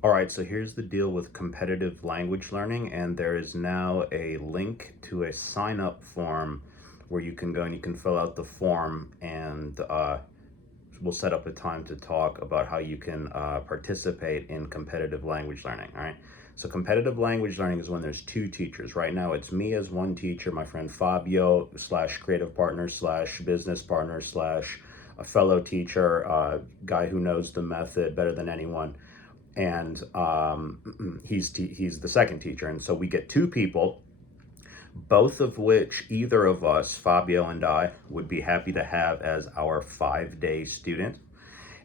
All right, so here's the deal with competitive language learning, and there is now a link to a sign up form where you can go and you can fill out the form, and we'll set up a time to talk about how you can participate in competitive language learning. All right. So, competitive language learning is when there's two teachers. Right now, it's me as one teacher, my friend Fabio slash creative partner slash business partner slash a fellow teacher, guy who knows the method better than anyone, and he's the second teacher, and so we get two people, both of which either of us, Fabio and I, would be happy to have as our 5-day student.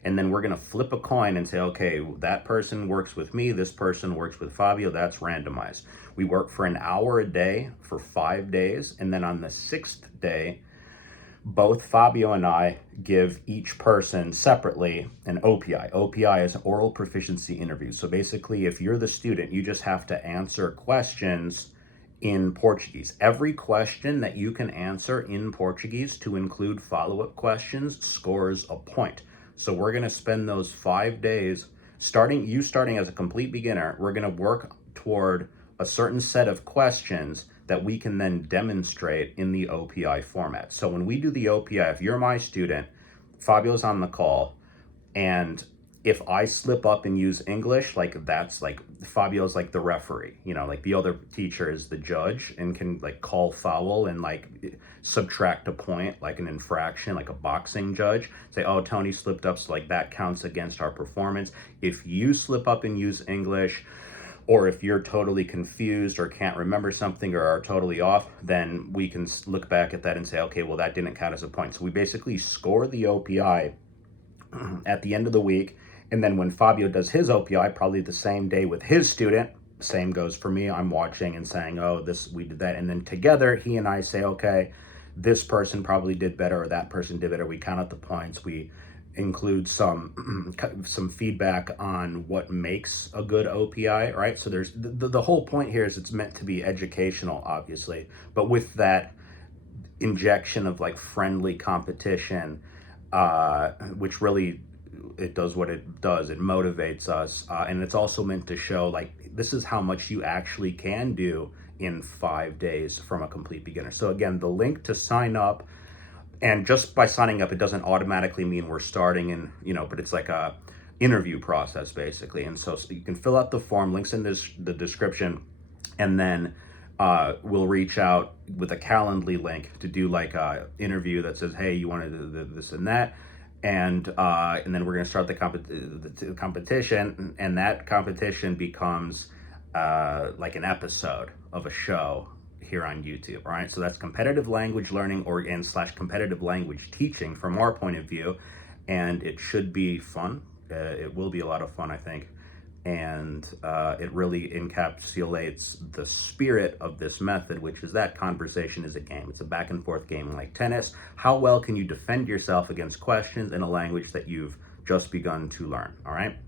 And then we're going to flip a coin and say, okay, that person works with me, this person works with Fabio. That's randomized. We work for an hour a day for 5 days, and then on the sixth day, both Fabio and I give each person separately an OPI. OPI is oral proficiency interview. So basically, if you're the student, you just have to answer questions in Portuguese. Every question that you can answer in Portuguese to include follow-up questions scores a point. So we're going to spend those 5 days starting as a complete beginner. We're going to work toward a certain set of questions that we can then demonstrate in the OPI format. So when we do the OPI, if you're my student, Fabio's on the call, and if I slip up and use English, like that's like Fabio's like the referee, like the other teacher is the judge and can like call foul and like subtract a point, like an infraction, like a boxing judge. Say, oh, Tony slipped up, so like that counts against our performance. If you slip up and use English, or if you're totally confused or can't remember something or are totally off, then we can look back at that and say, okay, well, that didn't count as a point. So we basically score the OPI at the end of the week. And then when Fabio does his OPI, probably the same day with his student, same goes for me. I'm watching and saying, oh, we did that. And then together, he and I say, okay, this person probably did better or that person did better. We count out the points. We include some feedback on what makes a good OPI, right? So there's the whole point here is it's meant to be educational, obviously, but with that injection of like friendly competition, which really it does what it does. It motivates us, and it's also meant to show like this is how much you actually can do in 5 days from a complete beginner. So again, the link to sign up, and just by signing up, it doesn't automatically mean we're starting in, but it's like a interview process basically. And so you can fill out the form, links in the description, and then we'll reach out with a Calendly link to do like a interview that says, hey, you want to do this and that. And then we're going to start the competition, and that competition becomes like an episode of a show here on YouTube. All right, so that's competitive language learning and slash competitive language teaching from our point of view, and it should be fun. It will be a lot of fun, I think, and it really encapsulates the spirit of this method, which is that conversation is a game. It's a back and forth game like tennis. How well can you defend yourself against questions in a language that you've just begun to learn? All right.